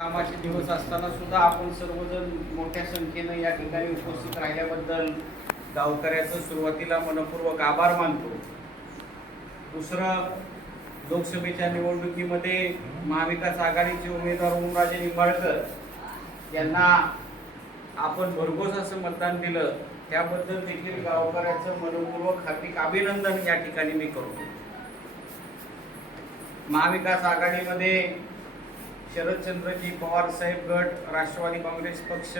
कामाचे दिवस असताना सुद्धा आपण सर्वजण मोठ्या संख्येनं या ठिकाणी उपस्थित राहिल्याबद्दल गावकऱ्याचं सुरुवातीला मनपूर्वक आभार मानतो. दुसरं लोकसभेच्या निवडणुकीमध्ये महाविकास आघाडीचे उमेदवार ओमराजे निंबाळकर यांना आपण भरघोस असं मतदान दिलं त्याबद्दल देखील गावकऱ्याचं मनपूर्वक हार्दिक अभिनंदन या ठिकाणी मी करतो. महाविकास आघाडीमध्ये शरदचंद्रजी पवार साहेब गट राष्ट्रवादी काँग्रेस पक्ष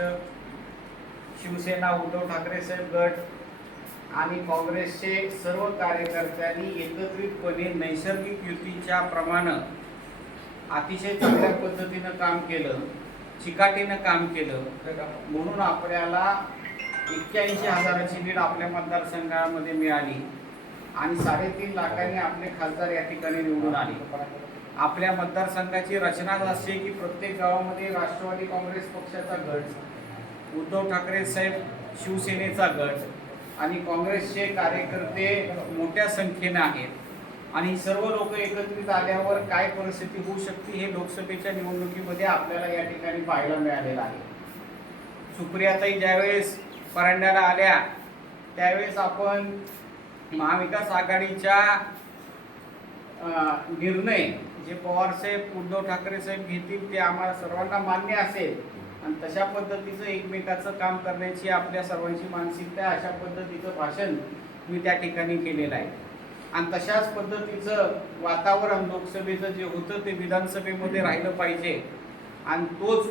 शिवसेना उद्धव ठाकरे साहेब गट आणि काँग्रेसचे सर्व कार्यकर्त्यांनी एकत्रितपणे नैसर्गिक युतीच्या प्रमाणे अतिशय चांगल्या पद्धतीनं काम केलं चिकाटीनं काम केलं. म्हणून आपल्याला एक्क्याऐंशी हजाराची लीड आपल्या मतदारसंघामध्ये मिळाली आणि साडेतीन लाखांनी आपले खासदार या ठिकाणी निवडून आले. आपल्या मतदारसंघाची रचनाच अशी की प्रत्येक गावामध्ये राष्ट्रवादी काँग्रेस पक्षाचा गट उद्धव ठाकरे साहेब शिवसेनेचा गट आणि काँग्रेसचे कार्यकर्ते मोठ्या संख्येनं आहेत. आणि सर्व लोक एकत्रित आल्यावर काय परिस्थिती होऊ शकते हे लोकसभेच्या निवडणुकीमध्ये आपल्याला या ठिकाणी पाहायला मिळालेलं आहे. सुप्रियाताई ज्यावेळेस परांड्याला आल्या त्यावेळेस आपण महाविकास आघाडीच्या निर्णय जे पवार साहेब उद्धव ठाकरे साहेब घेतील ते आम्हाला सर्वांना मान्य असेल. आणि तशा पद्धतीचं एकमेकाचं काम करण्याची आपल्या सर्वांची मानसिकता आहे. अशा पद्धतीचं भाषण मी त्या ठिकाणी केलेलं आहे. आणि तशाच पद्धतीचं वातावरण लोकसभेचं जे होतं ते विधानसभेमध्ये राहिलं पाहिजे. आणि तोच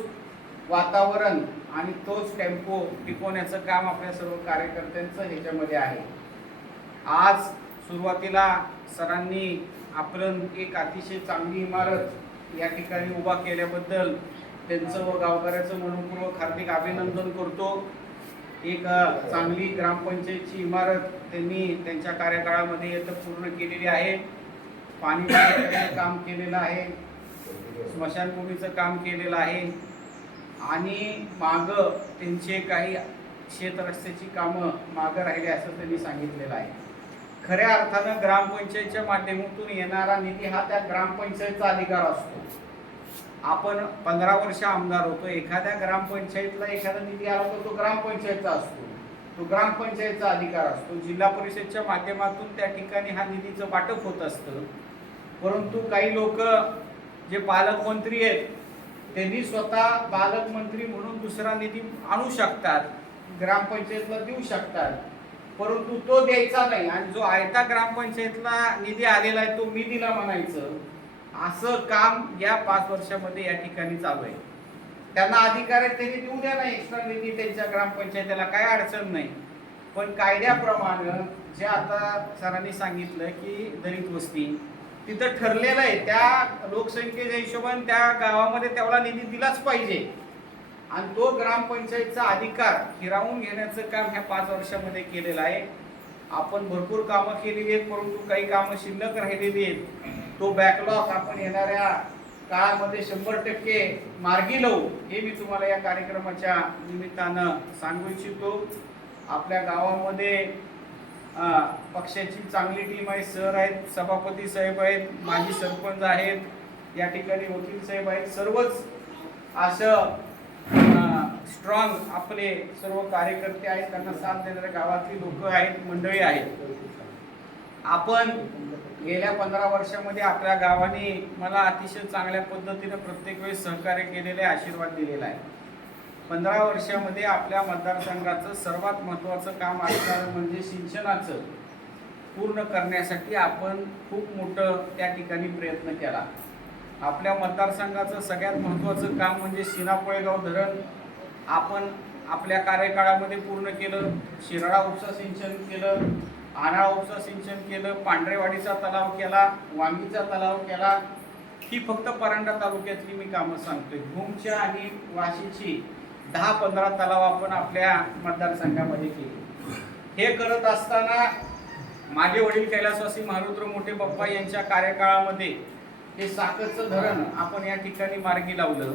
वातावरण आणि तोच टेम्पो टिकवण्याचं काम आपल्या सर्व कार्यकर्त्यांचं ह्याच्यामध्ये आहे. आज सुरुवातीला सरांनी आपण एक अतिशय चांगली इमारत या ठिकाणी उभा केल्याबद्दल त्यांचं व गावकऱ्याचं मनपूर्वक हार्दिक अभिनंदन करतो. एक चांगली ग्रामपंचायतची इमारत त्यांनी त्यांच्या कार्यकाळामध्ये येतं पूर्ण केलेली आहे. पाणी काम केलेलं आहे. स्मशानभूमीचं काम केलेलं आहे. आणि मागं त्यांचे काही शेत रस्त्याची कामं मागं राहिली असं त्यांनी सांगितलेलं आहे. खऱ्या अर्थानं ग्रामपंचायतच्या माध्यमातून येणारा निधी हा त्या ग्रामपंचायतचा अधिकार असतो. आपण पंधरा वर्ष आमदार होतो एखाद्या ग्रामपंचायतला एखादा निधी आला तर तो ग्रामपंचायतचा असतो. तो ग्रामपंचायतचा अधिकार असतो. जिल्हा परिषदच्या माध्यमातून त्या ठिकाणी हा निधीचं वाटप होत असतं. परंतु काही लोक जे पालकमंत्री आहेत त्यांनी स्वतः पालकमंत्री म्हणून दुसरा निधी आणू शकतात ग्रामपंचायतला देऊ शकतात. परंतु तो द्यायचा नाही. आणि जो आयता ग्रामपंचायतला निधी आलेला आहे तो मी दिला म्हणायचं असं काम या पाच वर्षामध्ये या ठिकाणी चालू आहे. त्यांना अधिकार आहे त्यांनी देऊ द्या नाही एक्स्ट्रा निधी त्यांच्या ग्रामपंचायतीला काय अडचण नाही. पण कायद्याप्रमाणे जे आता सरांनी सांगितलं की दलित वस्ती तिथं ठरलेलं आहे त्या लोकसंख्येच्या हिशोबाने त्या गावामध्ये तेवढा निधी दिलाच पाहिजे. आणि तो ग्रामपंचायतचा अधिकार हिरावून घेण्याचं काम ह्या पाच वर्षामध्ये केलेलं आहे. आपण भरपूर कामं केलेली आहेत परंतु काही कामं शिल्लक राहिलेली आहेत. तो बॅकलॉग आपण येणाऱ्या काळामध्ये शंभर टक्के मार्गी लावू हे मी तुम्हाला या कार्यक्रमाच्या निमित्तानं सांगू इच्छितो. आपल्या गावामध्ये पक्षाची चांगली टीम आहे सर आहेत सभापती साहेब आहेत माजी सरपंच आहेत या ठिकाणी वकील साहेब आहेत सर्वच असं स्ट्रॉंग आपले सर्व कार्यकर्ते आहेत त्यांना साथ देणाऱ्या गावातली लोक आहेत मंडळी आहेत. आपण गेल्या पंधरा वर्षामध्ये आपल्या गावाने मला अतिशय चांगल्या पद्धतीने प्रत्येक वेळेस सहकार्य केलेले आशीर्वाद दिलेला आहे. पंधरा वर्षामध्ये आपल्या मतदारसंघाचं सर्वात महत्त्वाचं काम असणारं म्हणजे सिंचनाचं पूर्ण करण्यासाठी आपण खूप मोठं त्या ठिकाणी प्रयत्न केला. आपल्या मतदारसंघाचं सगळ्यात महत्त्वाचं काम म्हणजे सिनापोळेगाव धरण आपण आपल्या कार्यकाळामध्ये पूर्ण केलं शिराळा उपसा सिंचन केलं आनाळा उपसा सिंचन केलं पांढरेवाडीचा तलाव केला वांगीचा तलाव केला ही फक्त परांडा तालुक्यातली मी कामं सांगतोय. भूमच्या आणि वाशीची दहा पंधरा तलाव आपण आपल्या मतदारसंघामध्ये केले. हे करत असताना माझे वडील कैलासवासी महारुद्र मोठे बाप्पा यांच्या कार्यकाळामध्ये हे साखरचं धरण आपण या ठिकाणी मार्गी लावलं.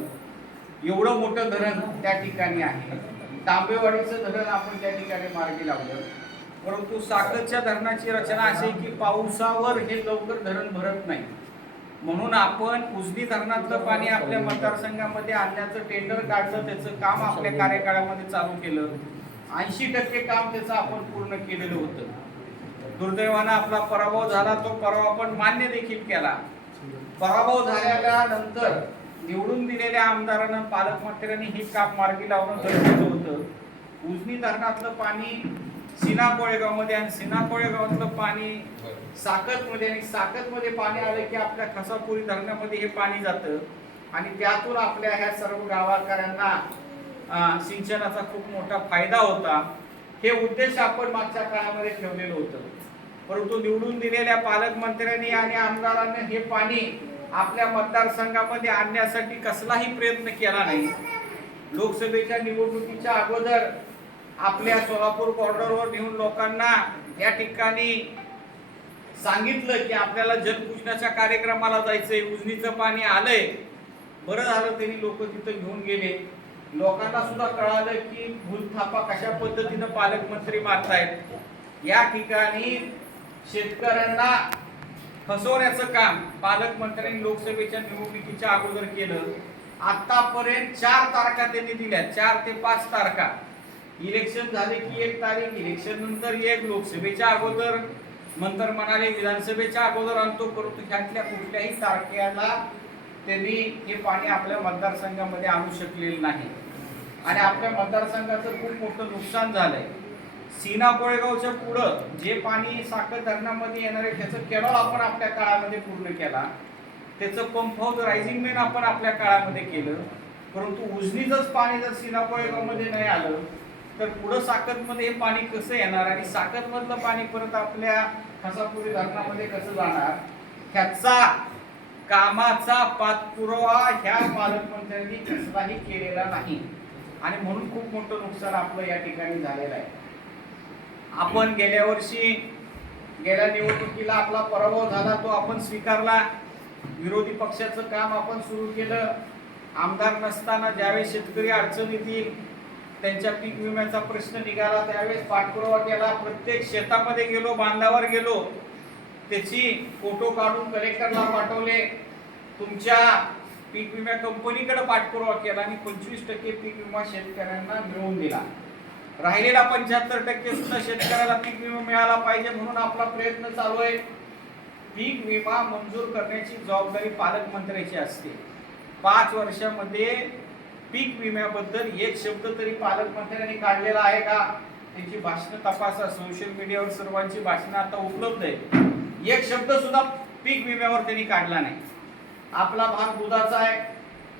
एवढं मोठं धरण त्या ठिकाणी आहे. तांबेवाडीचं धरण आपण त्या ठिकाणी मार्गी लावलं. परंतु साखरच्या धरणाची रचना अशी की पावसावर हे लवकर धरण भरत नाही. म्हणून आपण उजनी धरणातलं पाणी आपल्या मतदारसंघामध्ये आणण्याचं टेंडर काढलं त्याचं काम आपल्या कार्यकाळामध्ये चालू केलं. ऐंशी टक्के काम त्याचं आपण पूर्ण केलेलं होतं. दुर्दैवानं आपला पराभव झाला तो पराभव आपण मान्य देखील केला. पराभव झाल्यानंतर निवडून दिलेल्या आमदारांना पालकमंत्र्यांनी हे काम मार्गी लावणं गरजेचं होतं. उजनी धरणातलं पाणी सिना कोळेगावमध्ये आणि सिना कोळेगावातलं पाणी साकतमध्ये आणि साकतमध्ये पाणी आलं की आपल्या खसापुरी धरणामध्ये हे पाणी जातं. आणि त्यातून आपल्या ह्या सर्व गावाकऱ्यांना सिंचनाचा खूप मोठा फायदा होता. हे उद्देश आपण मागच्या काळामध्ये ठेवलेलं होतं. परंतु निवडून दिलेल्या पालकमंत्र्यांनी आणि आमदारांनी हे पाणी आपल्या मतदारसंघामध्ये आणण्यासाठी कसलाही प्रयत्न केला नाही. लोकसभेच्या निवडणुकीच्या अगोदर आपल्या सोलापूर बॉर्डरवर नेऊन लोकांना या ठिकाणी सांगितलं की आपल्याला जलपूजनाच्या कार्यक्रमाला जायचंय उजनीचं पाणी आलंय. बरं झालं त्यांनी लोक तिथं घेऊन गेले. लोकांना सुद्धा कळालं की भूलथापा कशा पद्धतीनं पालकमंत्री मारतायत या ठिकाणी शेतकऱ्यांना फसवण्याचं काम पालकमंत्र्यांनी लोकसभेच्या निवडणुकीच्या अगोदर केलं. आतापर्यंत चार तारखा त्यांनी दिल्या. चार ते पाच तारखा. इलेक्शन झाले की एक तारीख इलेक्शन नंतर एक. लोकसभेच्या अगोदर नंतर म्हणाले विधानसभेच्या अगोदर आणतो परंतु ह्यातल्या कुठल्याही तारखेला त्यांनी हे पाणी आपल्या मतदारसंघामध्ये आणू शकलेलं नाही. आणि आपल्या मतदारसंघाचं खूप मोठं नुकसान झालंय. सीना कोळेगावच्या पुढं जे पाणी साखर धरणामध्ये येणार आहे त्याचं केरळ आपण आपल्या काळामध्ये पूर्ण केला. त्याचं पंप हाऊस रायझिंग मेन आपण आपल्या काळामध्ये केलं. परंतु उजनीचंच पाणी जर सीना कोळेगावमध्ये नाही आलं तर पुढं साखरमध्ये हे पाणी कसं येणार? आणि साखरमधलं पाणी परत आपल्या खसापुरी धरणामध्ये कसं जाणार? ह्याचा कामाचा पाठपुरावा ह्या पालकमंत्र्यांनी कसलाही केलेला नाही. आणि म्हणून खूप मोठं नुकसान आपलं या ठिकाणी झालेलं आहे. आपण गेल्या वर्षी गेल्या निवडणुकीला आपला पराभव झाला तो आपण स्वीकारला. विरोधी पक्षाचं काम आपण सुरू केलं. आमदार नसताना ज्यावेळेस शेतकरी अडचण येतील त्यांच्या पीक विम्याचा प्रश्न निघाला त्यावेळेस पाठपुरावा केला. प्रत्येक शेतामध्ये गेलो बांधावर गेलो. त्याची फोटो काढून कलेक्टरला पाठवले. तुमच्या पीक विमा कंपनीकडे पाठपुरावा केला आणि पंचवीस टक्के पीक विमा शेतकऱ्यांना मिळवून दिला. राहिलेला पंच्याहत्तर टक्के सुद्धा शेतकऱ्याला पीक विमा मिळाला पाहिजे म्हणून आपला प्रयत्न चालू आहे. पीक विमा मंजूर करण्याची जबाबदारी पालकमंत्र्याची असते. पाच वर्षामध्ये पीक विम्याबद्दल एक शब्द तरी पालकमंत्र्यांनी काढलेला आहे का? त्यांची भाषणं तपासा. सोशल मीडियावर सर्वांची भाषणं आता उपलब्ध आहे एक शब्द सुद्धा पीक विम्यावर त्यांनी काढला नाही. आपला भाग दुधाचा आहे.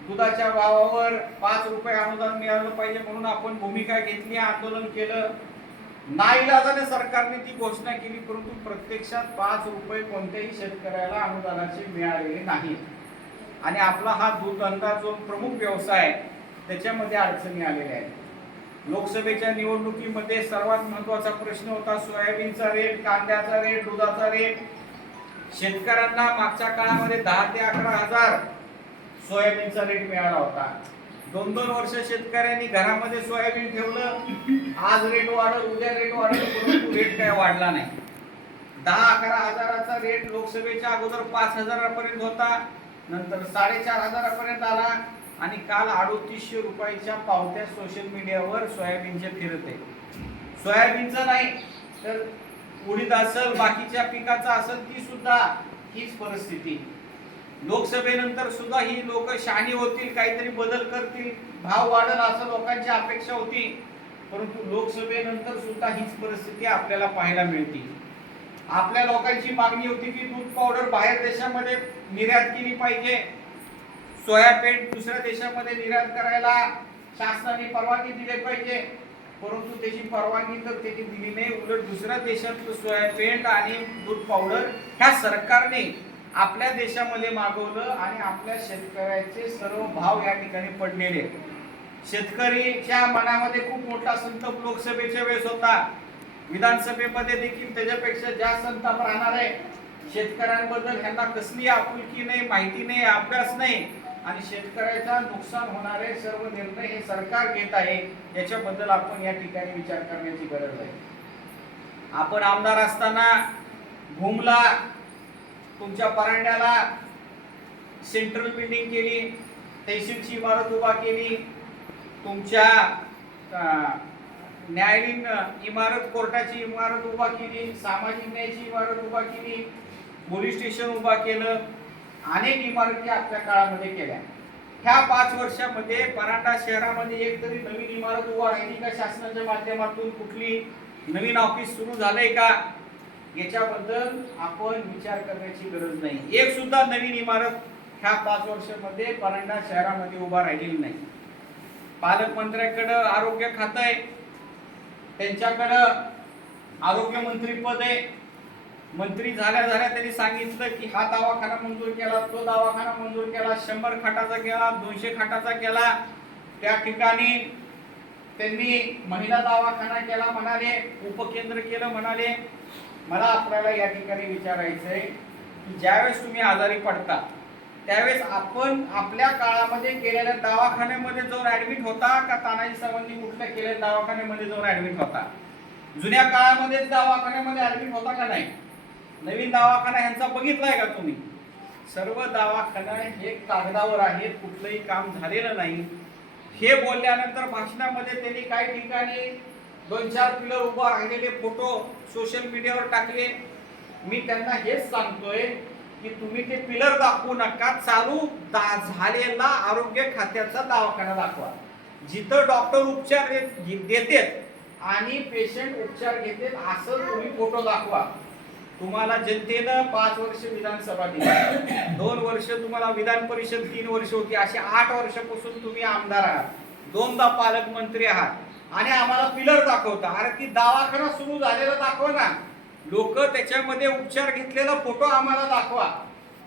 दुधाच्या भावावर पाच रुपये अनुदान मिळालं पाहिजे म्हणून आपण भूमिका घेतली आंदोलन केलं. नाईलाजाने सरकारने ती घोषणा केली परंतु प्रत्यक्षात पाच रुपये कोणत्याही शेतकऱ्याला अनुदानाचे मिळालेले नाहीत आणि आपला हा दूधधंदा जो प्रमुख व्यवसाय आहे त्याच्यामध्ये अडचणी आलेल्या आहेत. लोकसभेच्या निवडणुकीमध्ये सर्वात महत्त्वाचा प्रश्न होता सोयाबीनचा रेट कांद्याचा रेट दुधाचा रेट शेतकऱ्यांना मागच्या काळामध्ये दहा ते अकरा हजार सोयाबीनचा रेट मिळाला होता. दोन दोन वर्ष शेतकऱ्यांनी घरामध्ये सोयाबीन ठेवलं. आज रेट वाढत उद्या रेट वाढत परंतु रेट काय वाढला नाही. दहा अकरा हजाराचा रेट लोकसभेच्या अगोदर पाच हजारापर्यंत होता. नंतर साडेचार हजारापर्यंत आला. आणि काल अडोतीसशे रुपयाच्या पावत्या सोशल मीडियावर सोयाबीनच्या फिरत. आहे सोयाबीनचं नाही तर उडीद असेल बाकीच्या पिकाचं असेल ती सुद्धा हीच परिस्थिती. लोकसभेनंतर सुद्धा ही लोक शहाणी होतील काहीतरी बदल करतील भाव वाढल असं लोकांची अपेक्षा होती. परंतु लोकसभेनंतर सुद्धा हीच परिस्थिती आपल्याला पाहायला मिळते. आपल्या लोकांची मागणी होती की दूध पावडर बाहेर देशामध्ये निर्यात केली पाहिजे. सोयाबीन दुसऱ्या देशामध्ये निर्यात करायला शासनाने परवानगी दिली पाहिजे. परंतु त्याची परवानगी तर त्याची दिली नाही. उलट दुसऱ्या देशातलं सोयाबीन आणि दूध पावडर ह्या सरकारने आपल्या देशामध्ये मागवलं आणि आपल्या शेतकऱ्याचे सर्व भाव या ठिकाणी पडलेले शेतकरीच्या मनामध्ये खूप मोठा संताप लोकसभेच्या वेळेस होता. विधानसभेमध्ये देखील त्याच्यापेक्षा जास्त संताप राहणार आहे. शेतकऱ्यांबद्दल ह्यांना कसली आपुलकी नाही माहिती नाही अभ्यास नाही. आणि शेतकऱ्याचा नुकसान होणारे सर्व निर्णय हे सरकार घेत आहे. याच्याबद्दल आपण या ठिकाणी विचार करण्याची गरज आहे. आपण आमदार असताना भूमला तुमच्या परांड्याला सेंट्रल बिल्डिंग केली तहसीलची इमारत उभा केली तुमच्या न्यायालयीन इमारत कोर्टाची इमारत उभा केली सामाजिक न्यायाची इमारत उभा केली पोलीस स्टेशन उभा केलं अनेक इमारती आपल्या काळामध्ये केल्या. ह्या पाच वर्षामध्ये परांडा शहरामध्ये एक तरी नवीन इमारत उभा राहिली का? शासनाच्या माध्यमातून कुठली नवीन ऑफिस सुरू झालंय का? याच्याबद्दल आपण विचार करण्याची गरज नाही. एक सुद्धा नवीन इमारत ह्या पाच वर्षामध्ये परंडा शहरामध्ये उभा राहिलेली नाही. पालकमंत्र्याकडं आरोग्य खातं आहे. त्यांच्याकडं आरोग्य मंत्री पद आहे. मंत्री झाल्या झाल्या त्यांनी सांगितलं की हा दवाखाना मंजूर केला तो दवाखाना मंजूर केला शंभर खाटाचा केला दोनशे खाटाचा केला त्या ठिकाणी त्यांनी महिला दवाखाना केला म्हणाले उपकेंद्र केलं म्हणाले. मला आपल्याला या ठिकाणी विचारायचं आहे की ज्यावेळेस तुम्ही आजारी पडता त्यावेळेस आपण आपल्या काळामध्ये केलेल्या दवाखान्यामध्ये जाऊन ऍडमिट होता का? तानाजी सावंतनी कुठल्या केलेल्या दवाखान्यामध्ये जाऊन ऍडमिट होता? जुन्या काळामध्ये दवाखान्यामध्ये ऍडमिट होता का नाही? नवीन दवाखाना ह्यांचा बघितलाय का तुम्ही? सर्व दवाखाना हे कागदावर आहेत कुठलंही काम झालेलं नाही. हे बोलल्यानंतर भाषणामध्ये त्यांनी काही ठिकाणी दोन चार पिलर उभा राहिलेले फोटो सोशल मीडियावर टाकले. मी त्यांना हेच सांगतोय की तुम्ही ते पिलर दाखवू नका. चालू दा- झालेला आरोग्य खात्याचा दवाखाना दाखवा. जिथं डॉक्टर उपचार देत- आणि पेशंट उपचार घेतात असं तुम्ही फोटो दाखवा. तुम्हाला जनतेनं पाच वर्ष विधानसभा दिली. दोन वर्ष तुम्हाला विधान परिषद तीन वर्ष होती. असे आठ वर्षापासून तुम्ही आमदार आहात. दोनदा पालकमंत्री आहात. आणि आम्हाला पिलर दाखवता. अरे ती दवाखाना सुरू झालेला दाखवा ना. लोक त्याच्यामध्ये उपचार घेतलेला फोटो आम्हाला दाखवा.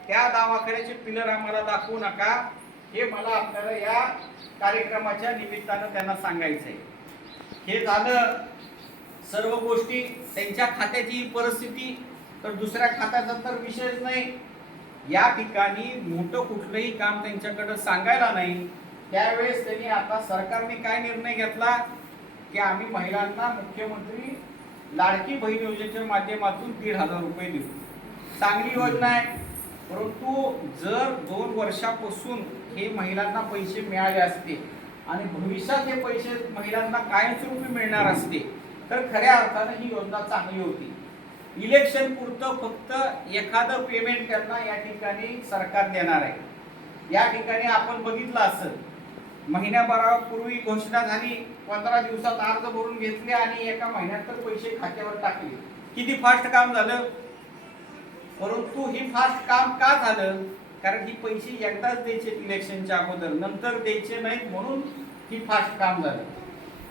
त्या दवाखान्याचे पिलर आम्हाला दाखवू नका. हे मला आपल्याला या कार्यक्रमाच्या निमित्तानं त्यांना सांगायचंय. हे झालं. सर्व गोष्टी त्यांच्या खात्याची परिस्थिती तर दुसऱ्या खात्याचा तर विषयच नाही. या ठिकाणी मोठं कुठलंही काम त्यांच्याकडं सांगायला नाही. त्यावेळेस त्यांनी आता सरकारने काय निर्णय घेतला? की आम्ही महिलांना मुख्यमंत्री लाडकी बहीण योजनेच्या माध्यमातून दीड हजार रुपये देऊ. चांगली योजना आहे. परंतु जर दोन वर्षापासून हे महिलांना पैसे मिळाले असते आणि भविष्यात हे पैसे महिलांना कायमस्वरूपी मिळणार असते तर खऱ्या अर्थानं ही योजना चांगली होती. इलेक्शन पुरतं फक्त एखादं पेमेंट त्यांना या ठिकाणी सरकार देणार आहे. या ठिकाणी आपण बघितलं असं महिन्याभरापूर्वी घोषणा झाली. पंधरा दिवसात अर्ज भरून घेतले आणि एका महिन्यात तर पैसे खात्यावर टाकले. किती फास्ट काम झालं? परंतु ही फास्ट काम का झालं? कारण ही पैसे एकदाच द्यायचे इलेक्शनच्या अगोदर. नंतर द्यायचे नाहीत म्हणून ही फास्ट काम झालं.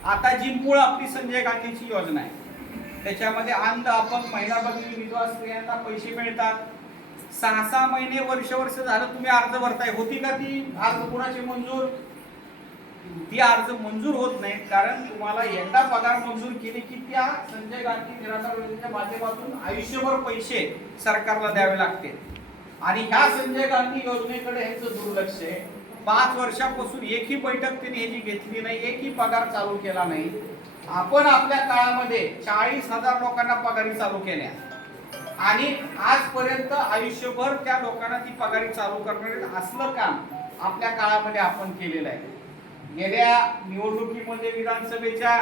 आता जिंपूळ आपली संजय गांधीची योजना आहे. त्याच्यामध्ये अंध आपण महिला भगिनी विधवा स्त्रियांना पैसे मिळतात. सहा सहा महिने वर्ष वर्ष झालं तुम्ही अर्ज भरताय. होती का ती? अर्ज कुणाची मंजूर? ती अर्ज मंजूर होत नाही. कारण तुम्हाला एकदा पगार मंजूर केले की त्या संजय गांधी निराधार योजनेच्या माध्यमातून आयुष्यभर पैसे सरकारला द्यावे लागते. आणि ह्या संजय गांधी योजनेकडे ह्याचं दुर्लक्ष आहे. पाच वर्षापासून एकही बैठक त्यांनी ह्याची घेतली नाही एकही पगार चालू केला नाही. आपण आपल्या काळामध्ये चाळीस हजार लोकांना पगारी चालू केल्या. आणि आजपर्यंत आयुष्यभर त्या लोकांना ती पगारी चालू करणारे असलं काम आपल्या काळामध्ये आपण केलेलं आहे. गेल्या निवडणुकीमध्ये विधानसभेच्या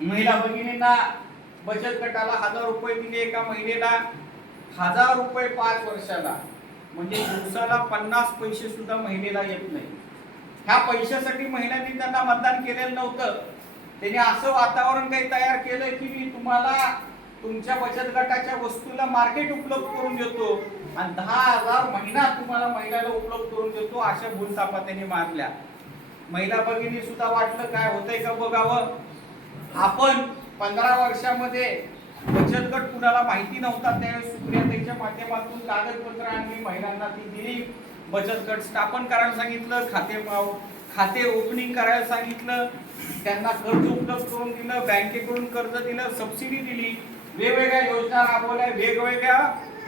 महिला भगिनींना बचत गटाला हजार रुपये दिले एका महिलेला हजार रुपये पाच वर्षाला. म्हणजे दिवसाला पन्नास पैसे सुद्धा महिलेला येत नाही. ह्या पैशासाठी महिलांनी त्यांना मतदान केलेलं नव्हतं. त्यांनी असं वातावरण काही तयार केलं की मी तुम्हाला तुमच्या बचत गटाच्या वस्तूला मार्केट उपलब्ध करून देतो आणि दहा हजार महिना तुम्हाला महिलाला उपलब्ध करून देतो अशा भूलतापा त्यांनी मारल्या. महिला भगिनी सुद्धा वाटलं काय होतंय का बघावं? आपण पंधरा वर्षामध्ये बचत गट कुणाला माहिती नव्हता त्यावेळेस सुप्रियाताईच्या माध्यमातून कागदपत्र आणली महिलांना ती दिली बचत गट स्थापन करायला सांगितलं खाते खाते ओपनिंग करायला सांगितलं त्यांना कर्ज उपलब्ध करून दिलं बँकेकडून कर्ज दिलं सबसिडी दिली. वेगवेगळ्या योजना राबवल्या वेगवेगळ्या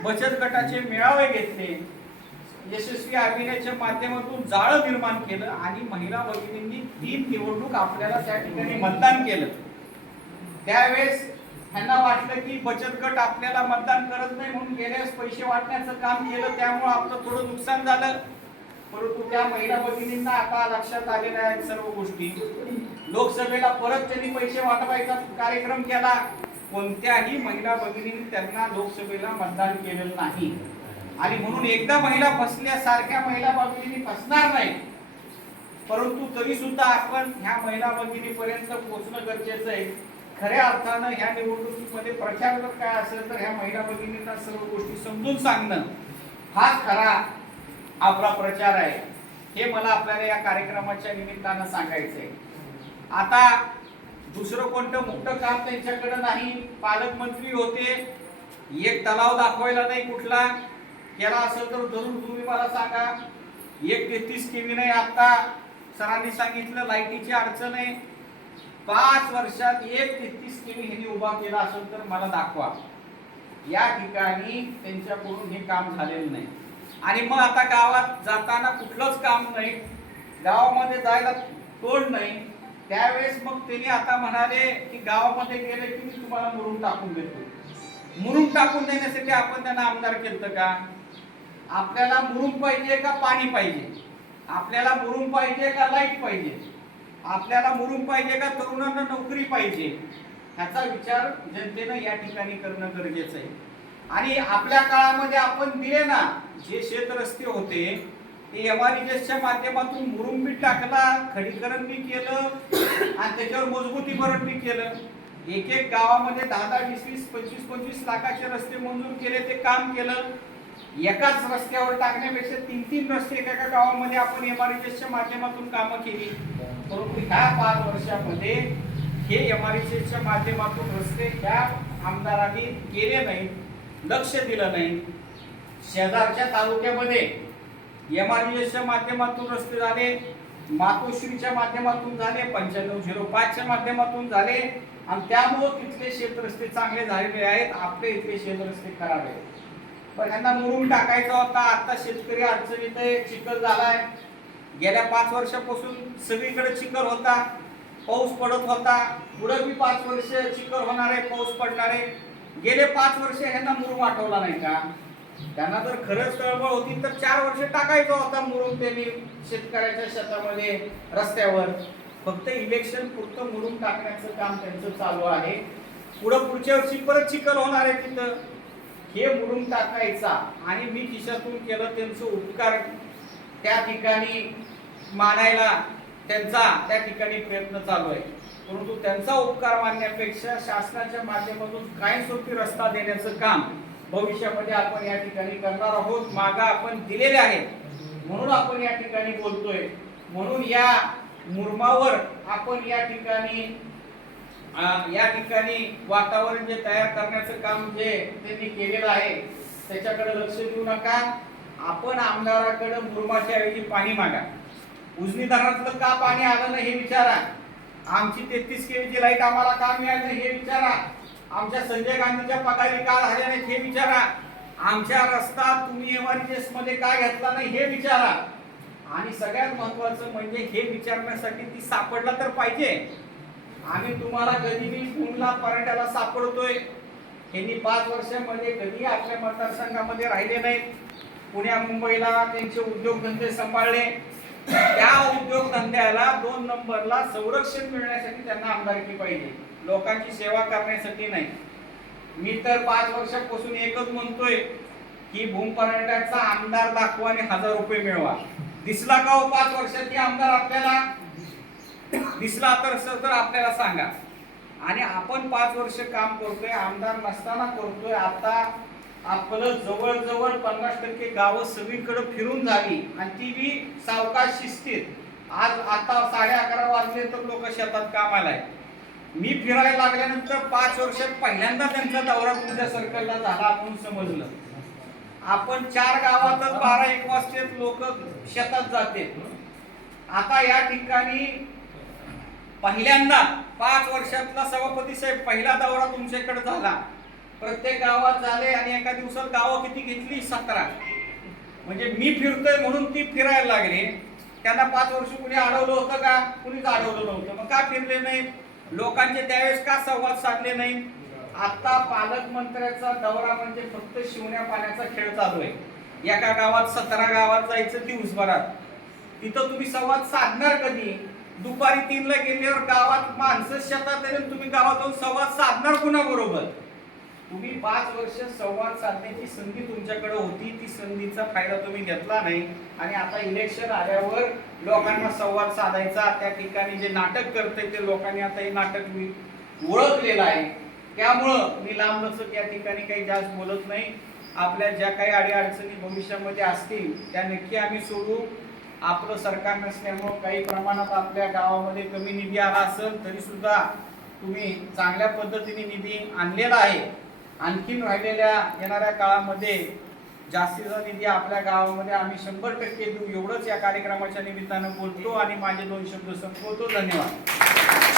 बचत गटाचे मेळावे घेतले. यशस्वी अभिनयाच्या माध्यमातून जाळं निर्माण केलं आणि महिला भगिनींनी तीन निवडणूक आपल्याला त्या ठिकाणी मतदान केलं. त्यावेळेस त्यांना वाटलं की बचत गट आपल्याला मतदान करत नाही म्हणून गेल्यास पैसे वाटण्याचं काम केलं त्यामुळं आपलं थोडं नुकसान झालं. परंतु त्या महिला भगिनींना आता लक्षात आलेल्या आहेत सर्व गोष्टी. लोकसभेला परत त्यांनी पैसे वाटवायचा कार्यक्रम केला. कोणत्याही महिला भगिनींनी त्यांना लोकसभेला मतदान केलेलं नाही. आणि म्हणून एकदा महिला फसल्यासारख्या महिला भगिनी फसणार नाही. परंतु तरी सुद्धा आपण ह्या महिला भगिनीपर्यंत पोहोचणं गरजेचं आहे. खऱ्या अर्थानं ह्या निवडणुकीमध्ये प्रचार जर काय असेल तर ह्या महिला भगिनींना सर्व गोष्टी समजून सांगणं हाच खरा आपला प्रचार आहे. हे मला आपल्याला या कार्यक्रमाच्या निमित्तानं सांगायचं आहे आता दुसरं कोणतं मोठं काम त्यांच्याकडे नाही. पालकमंत्री होते. एक तलाव दाखवायला नाही कुठला. केला असेल तर धरून तुम्ही मला सांगा. एक तेहतीस केवी नाही आता. सरांनी सांगितलं लाईटीची अडचण आहे. पाच वर्षात एक तेहतीस केवी ह्यांनी उभा केला असेल तर मला दाखवा. या ठिकाणी त्यांच्याकडून हे काम झालेलं नाही. आणि मग आता गावात जाताना कुठलंच काम नाही. गावामध्ये जायला तोड नाही. त्यावेळेस मग त्यांनी आता म्हणाले की गावामध्ये गेले की मी तुम्हाला मुरून टाकून देतो. मुरून टाकून देण्यासाठी आपण त्यांना आमदार केलं का? आपल्याला मुरुम पाहिजे का पाणी पाहिजे? आपल्याला मुरुम पाहिजे का लाइट पाहिजे? आपल्याला मुरुम पाहिजे का तरुणांना नोकरी पाहिजे? ह्याचा विचार जनतेनं या ठिकाणी करणं गरजेचं आहे. आणि आपल्या काळामध्ये आपण दिले ना जे शेत रस्ते होते ते एमआरईएसच्या माध्यमातून मुरुम बी टाकला खडीकरण बी केलं आणि त्याच्यावर मजबूतीकरण बी केलं. एक एक गावामध्ये दहा दहा वीस वीस पंचवीस पंचवीस लाखाचे रस्ते मंजूर केले ते काम केलं. एकाच रस्त्यावर टाकण्यापेक्षा तीन तीन रस्ते एका एका गावामध्ये आपण एमआरईएसच्या माध्यमातून कामं केली. परंतु ह्या पाच वर्षामध्ये हे एमआरईएसच्या माध्यमातून रस्ते ह्या आमदारांनी केले नाही लक्ष दिलं नाही शेजारच्या तालुक्यामध्ये एमआरईएसच्या माध्यमातून रस्ते झाले मातोश्रीच्या माध्यमातून झाले पंच्याण्णव झिरो पाचच्या माध्यमातून झाले. आणि त्यामुळं तिथले शेतरस्ते चांगले झालेले आहेत आपले इथले शेतरस्ते खराब आहेत. पण त्यांना मुरुम टाकायचा होता. आता शेतकरी अडचणीत आहे चिखल झालाय. गेल्या पाच वर्षापासून सगळीकडे चिखल होता. पाऊस पडत होता. पुढे बी पाच वर्ष चिखल होणार आहे पाऊस पडणार आहे. गेले पाच वर्ष ह्यांना मुरुम आठवला नाही का? त्यांना जर खरंच तळमळ होती तर चार वर्ष टाकायचा होता मुरुम त्यांनी शेतकऱ्याच्या शेतामध्ये रस्त्यावर. फक्त इलेक्शन पुरतं मुरुम टाकण्याचं काम त्यांचं चालू आहे. पुढं पुढच्या वर्षी परत चिखल होणार आहे तिथं. हे मुरून टाकायचा आणि मी खिशातून केलं त्यांचं उपकार त्या ठिकाणी मानायला त्यांचा त्या ठिकाणी प्रयत्न चालू आहे. परंतु त्यांचा उपकार मानण्यापेक्षा शासनाच्या माध्यमातून कायमस्वरूपी रस्ता देण्याचं काम भविष्यामध्ये आपण या ठिकाणी करणार आहोत मागा आपण दिलेले आहेत. म्हणून आपण या ठिकाणी बोलतोय. म्हणून या मुरमावर आपण या ठिकाणी या ठिकाणी वातावरण जे तयार करण्याचं काम जे त्यांनी केलेलं आहे त्याच्याकडे लक्ष देऊ नका. आपण आमदाराकडे मुरमाच्या ऐवजी पाणी मागा. उजनी धरणातलं का पाणी आलं नाही हे विचारा. आमची तेहतीस केवीची लाइट आम्हाला का मिळाली नाही हे विचारा. आमच्या संजय गांधीच्या पगारी का झाल्या नाहीत हे विचारा. आमच्या रस्ता तुम्ही एमआरजीएसमध्ये का घेतला नाही हे विचारा. आणि सगळ्यात महत्वाचं म्हणजे हे विचारण्यासाठी ती सापडला तर पाहिजे. आम्ही तुम्हाला कधीही पुणला पराठ्याला सापडतोय. त्यांनी पाच वर्षामध्ये कधी आपल्या मतदारसंघामध्ये राहिले नाहीत. पुण्या मुंबईला त्यांचे उद्योगधंदे सांभाळले. त्या उद्योगधंद्याला दोन नंबरला संरक्षण मिळण्यासाठी त्यांना आमदारकी पाहिजे. लोकांची सेवा करण्यासाठी नाही. मी तर पाच वर्षापासून एकच म्हणतोय की भूम पराठ्याचा आमदार दाखवा आणि हजार रुपये मिळवा. दिसला का हो पाच वर्षाची आमदार आपल्याला? दिसला तर सर तर आपल्याला सांगा. आणि आपण पाच वर्ष काम करतोय आमदार नसताना करतोय आता आपलं जवळजवळ पन्नास टक्के गावं सगळीकडे फिरून झाली आणि ती बी सावकाश शिस्तीत. आज आता साडे अकरा वाजले तर लोक शेतात कामाला आहे मी फिरायला लागल्यानंतर पाच वर्षात पहिल्यांदा त्यांचा दौरा तुमच्या सर्कलला झाला म्हणून समजलं. आपण चार गावातच बारा एक वाजतेत लोक शेतात जाते आता या ठिकाणी पहिल्यांदा पाच वर्षातला सभापती साहेब पहिला दौरा तुमच्याकडे झाला. प्रत्येक गावात झाले आणि एका दिवसात गावं किती घेतली? सतरा. म्हणजे मी फिरतोय म्हणून ती फिरायला लागली. त्यांना पाच वर्ष कुणी अडवलं होतं का? कुणीच अडवलं नव्हतं. मग का फिरले नाही? लोकांचे त्यावेळेस का संवाद साधले नाही? आता पालकमंत्र्याचा दौरा म्हणजे फक्त शिवण्या पाण्याचा खेळ चालू आहे. एका गावात सतरा गावात जायचं दिवसभरात तिथं तुम्ही संवाद साधणार कधी? दुपारी तीनला गेल्यावर गावात माणसं शेतात आहे तुम्ही गावात जाऊन संवाद साधणार कुणाबरोबर? तुम्ही पाच वर्ष संवाद साधण्याची संधी तुमच्याकडे होती ती संधीचा फायदा तुम्ही घेतला नाही. आणि आता इलेक्शन आल्यावर लोकांना संवाद साधायचा. त्या ठिकाणी जे नाटक करते ते लोकांनी आता हे नाटक मी ओळखलेलं आहे. त्यामुळं मी लांबलचक या ठिकाणी काही जास्त बोलत नाही. आपल्या ज्या काही अडीअडचणी भविष्यामध्ये असतील त्या नक्की आम्ही सोडू. आपलं सरकार नसल्यामुळं काही प्रमाणात आपल्या गावामध्ये कमी निधी आला असेल तरी सुद्धा तुम्ही चांगल्या पद्धतीने निधी आणलेला आहे. आणखीन राहिलेल्या येणाऱ्या काळामध्ये जास्तीचा निधी आपल्या गावामध्ये आम्ही शंभर टक्के देऊ. एवढंच या कार्यक्रमाच्या निमित्तानं बोलतो आणि माझे दोन शब्द संपवतो. धन्यवाद.